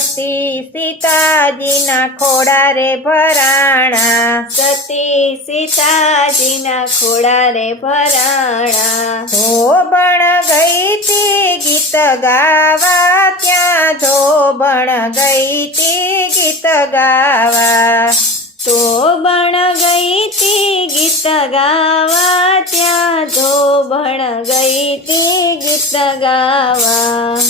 સતી સીતાજીના ખોડા રે ભરાણા, સતી સીતાજીના ખોડા રે ભરાણા, ધોબણ ગઈ તી ગીત ગાવા, ત્યાં ધોબણ ગઈ તી ગીત ગાવા. ધોબણ ગઈ તી ગીત ગાવા, ત્યાં ધોબણ ગઈ તી ગીત ગાવા.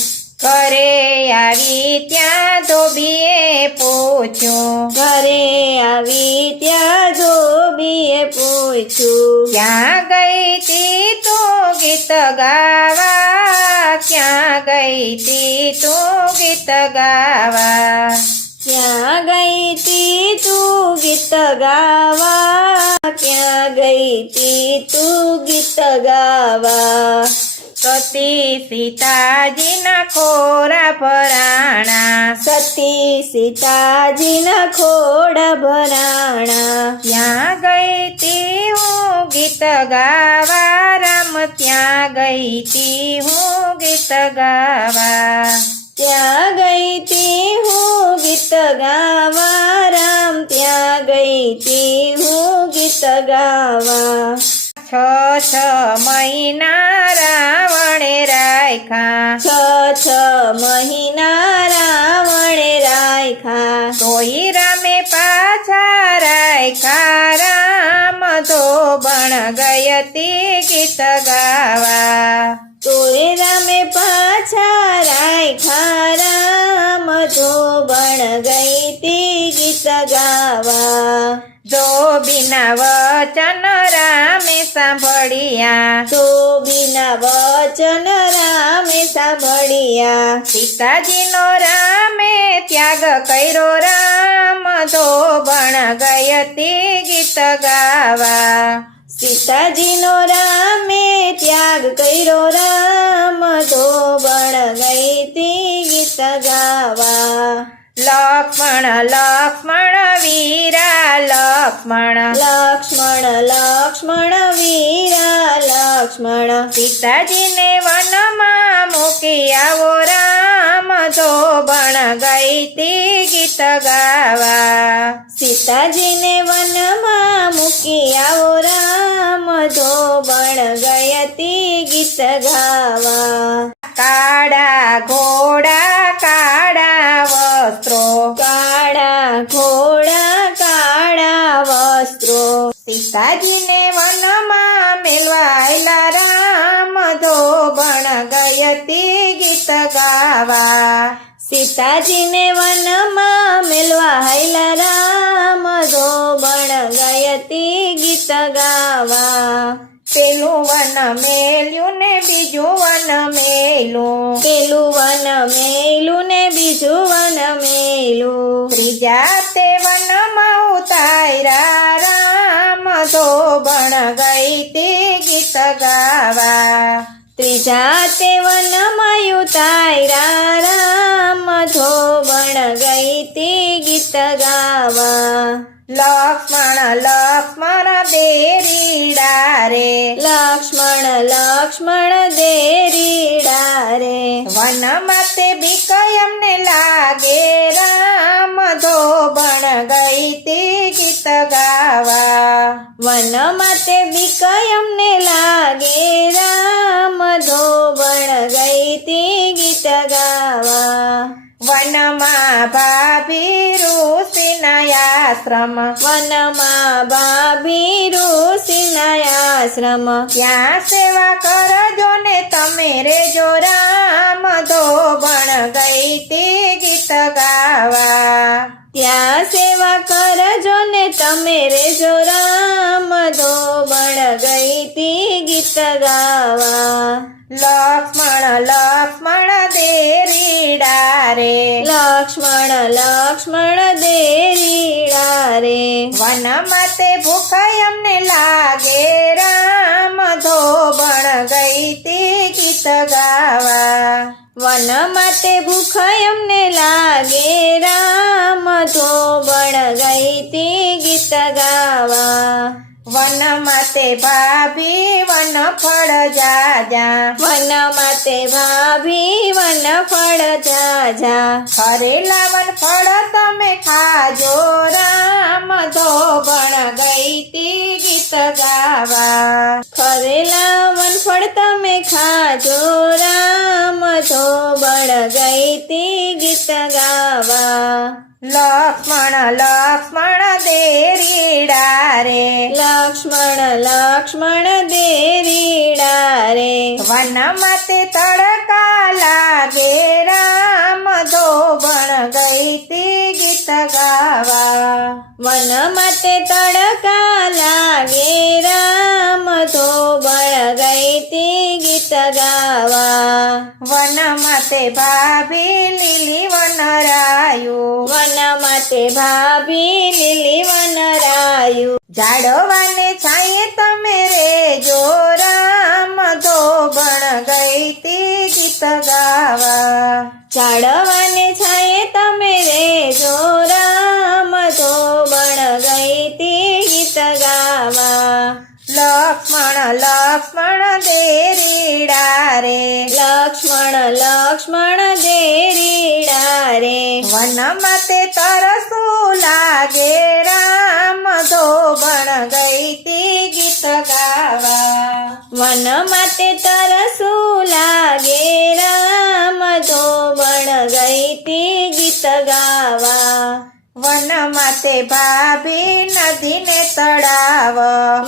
ઘરે આવી ત્યાં ધોબીએ પૂછ્યું, ઘરે આવી ત્યાં ધોબીએ પૂછ્યું, ક્યાં ગઈ તી તું ગીત ગાવા, ક્યાં ગઈ તી તું ગીત ગાવા. ક્યાં ગઈ તી તું ગીત ગાવા, ક્યાં ગઈ તી તું ગીત ગાવા. સતી સીતાજીના ખોરા ભરાણા, સતી સીતાજીના ખોડા ભરાણા, ત્યાં ગઈ તી હું ગીત ગાવા, રામ ત્યાં ગઈ તી હું ગીત ગાવા. ત્યાં ગઈ તી હું ગીત ગાવા, રામ ત્યાં ગઈ તી હું ગીત ગાવા. 6 મહિના રાવણે રાખ્યા, 6 મહિના રાવણે રાખ્યા, તોય રામે પાછા રાખ્યા, રામ ધોબણ ગઈ તી ગીત ગાવા. તોય રામે પાછા રાખ્યા, રામ ધોબણ ગઈ તી ગીત ગાવા. ધોબીના વચન રામે સાંભળ્યા, ધોબીના વચન રામે સાંભળ્યા, સીતાજીનો રામે ત્યાગ કર્યો, રામ ધોબણ ગઈ તી ગીત ગાવા. સીતાજીનો રામે ત્યાગ કર્યો, રામ ધોબણ ગઈ તી ગીત ગાવા. લક્ષ્મણ લક્ષ્મણ વીરા લક્ષ્મણ, લક્ષ્મણ લક્ષ્મણ વીરા લક્ષ્મણ, સીતાજીને વનમાં મૂકી આવો, રામ ધોબણ ગઈ તી ગીત ગાવા. સીતાજીને વનમાં મૂકી આવો, રામ ધોબણ ગઈ તી ગીત ગાવા. કાળા ઘોડા કાળા વસ્ત્રો, કાળા ઘોડા કાળા વસ્ત્રો, સીતાજીને વનમાં મેલવાયેલા, રામ ધોબણ ગઈ તી ગીત ગાવા. સીતાજીને વનમાં મેલવા હાયલા, રામ ધોબણ ગઈ તી ગીત ગાવા. પેલું વન મેલ્યું ને બીજું વન મેલું, પેલું વન મેલું ને બીજું વન મેલું, ત્રીજા તે વનમાં ઉતાર્યા, રામ ધોબણ ગઈ તી ગીત ગાવા. ત્રીજા તે વનમાં ઉતાર્યા, રામ ધોબણ ગઈ તી ગીત ગાવા. લક્ષ્મણ લક્ષ્મણ દેરીડા રે, લક્ષ્મણ લક્ષ્મણ દેરીડા રે, વનમાં તે બીક એમને લાગે, રામ ધોબણ ગઈ તી ગીત ગાવા. વનમાં તે બીક એમને લાગે, રામ ધોબણ ગઈ તી ગીત ગાવા. વનમાં ભાભી ઋષિના આશ્રમ, વનમાં ભાભી ઋષિના આશ્રમ, ત્યાં સેવા કરજો ને તમે રેજો, રામ ધોબણ ગઈ તી ગીત ગાવા. ત્યાં સેવા કરજો ને તમે રેજો, રામ ધોબણ ગઈ તી ગીત ગાવા. લક્ષ્મણ લક્ષ્મણ દેરીડા રે, લક્ષ્મણ લક્ષ્મણ દેરીડા રે, વનમાં તે ભૂખ એમને લાગે, રામ ધોબણ ગઈ તી ગીત ગાવા. વનમાં તે ભૂખ એમને લાગે, રામ માતે ભાભી વન ફળ જાજા વન માતે ભાભી વન ફળ જાજા ફરેલા વન ફળ તમે ખાજો રામ ધોબણ ગઈતી ગીત ગાવા ફરેલા વનફળ તમે ખાજો રામ ધોબણ ગઈતી ગીત ગાવા લક્ષ્મણ દેરીડા રે લક્ષ્મણ દેરીડા રે વન માતે તડકા લાગે રામ ધોબણ ગઈતી ગીત ગાવા વન માતે તડકા લાગે રામ ધોબણ ગઈતી ગીત ગાવા વન માતે ભાભી લીલી વનરાયું વન માતે ભાભી લીલી વનરાયું ઝાડવાને છાંયે તમે રેજો રામ ધોબણ ગઈતી ગીત ગાવા ઝાડવાને છાંયે તમે રેજો રામ ધોબણ ગઈતી ગીત ગાવા લક્ષ્મણ દેરીડા રે લક્ષ્મણ દેરીડા રે વન માતે તરસું લાગે રામ ધોબણ ગઈતી ગીત ગાવા વન માતે તરસું લાગે રામ ધોબણ ગઈતી ગીત ગાવા વન માતે ભાભી નદીને તળાવ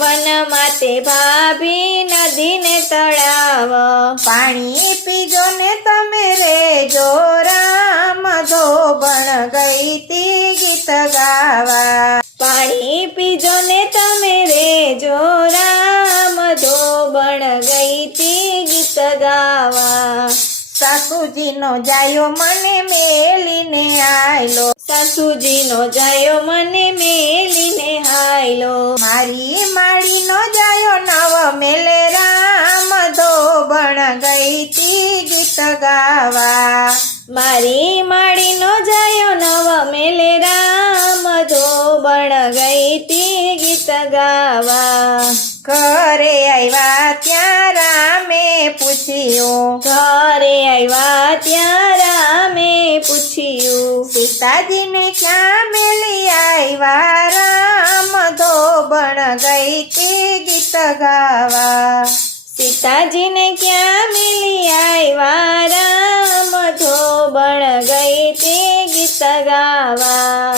વન માતે ભાભી નદીને તળાવ પાણી પીજો ને તમે રેજો રામ ધોબણ ગઈતી ગીત ગાવા પાણી પીજો ને તમે રેજો રામ ધોબણ ગઈતી ગીત ગાવા સાસુજીનો જાયો મને મેલીને આયલો સાસુજીનો જાયો મને મેલીને હાયલો મારી માળીનો જાયો નવ મેલે રામ ધોબણ ગઈતી ગીત ગાવા મારી માળીનો જાયો નવ મેલે રામ ધોબણ ગઈતી ગીત ગાવા ઘરે આવ્યા ત્યાં રામે પૂછ્યું ઘરે આવ્યા ત્યાં રામે પૂછ્યું સીતાજીને ક્યાં મેલી આવ્યા રામ ધોબણ ગઈતી ગીત ગાવા સીતાજીને ક્યાં મિલી આવ્યા રામ ધોબણ ગઈતી ગીત ગાવા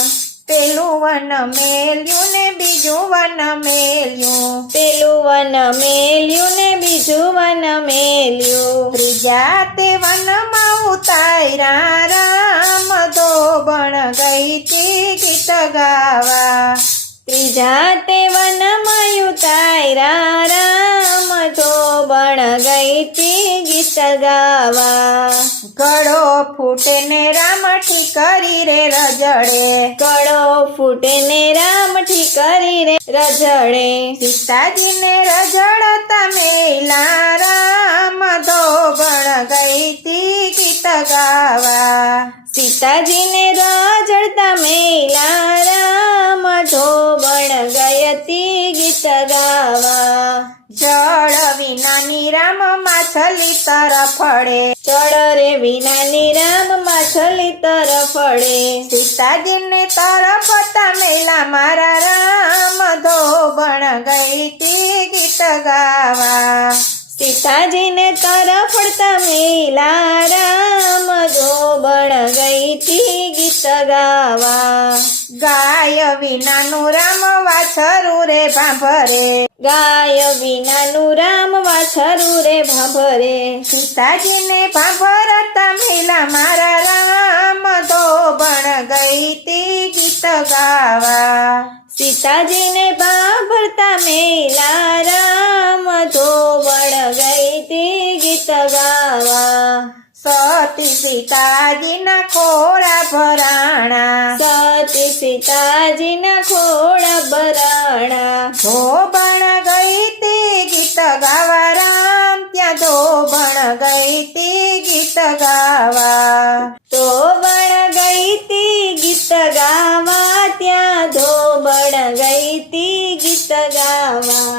પેલું વન મેલ્યું ને બીજું વન મેલ્યું પેલું વન મેલ્યું ને બીજું વન મેલ્યું ત્રીજા તે વનમાં ઉતાર્યા રામ ધોબણ ગઈતી ગીત ગાવા ત્રીજા તે વનમાં ઉતાર્યા રામ ધોબણ ગઈતી ગીત ગાવા ગળો ફૂટે ને રામ ઠીકરી રે રજડે ગળો ફૂટે ને રામ ઠીકરી રે રજડે સીતાજીને રજડતા મેલા રામ ધોબણ ગઈતી ગીત ગાવા સીતાજીને રજડતા મેલા રામ ધોબણ ગયતી ગીત ગાવા જળ વિનાની રામ માછલી તરફડે જળ રે વિનાની રામ માછલી તરફડે સીતાજીને તરફતા મેલા મારા રામ ધોબણ ગઈતી ગીત ગાવા સીતાજીને તરફડતા મેલા રામ ધોબણ ગઈતી ગીત ગાવા. ગાય વિનાનું રામ વાછરું રે ભાંભરે, ગાય વિનાનું રામ વાછરું રે ભાંભરે. સીતાજીને ભાંભરતા મેલા મારા રામ ધોબણ ગઈતી ગીત ગાવા. સીતાજીને ભાંભરતા મેલા રામ ધોબણ ગઈતી ગીત ગાવા. સતી સીતાજીના ખોળા ભરાણા, સતી સીતાજીના ખોળા ભરાણા. ધોબણ ગઈતી ગીત ગાવા રામ ત્યાં ધોબણ ગઈતી ગીત ગાવા. ધોબણ ગઈતી ગીત ગાવા ત્યાં ધોબણ ગઈતી ગીત ગાવા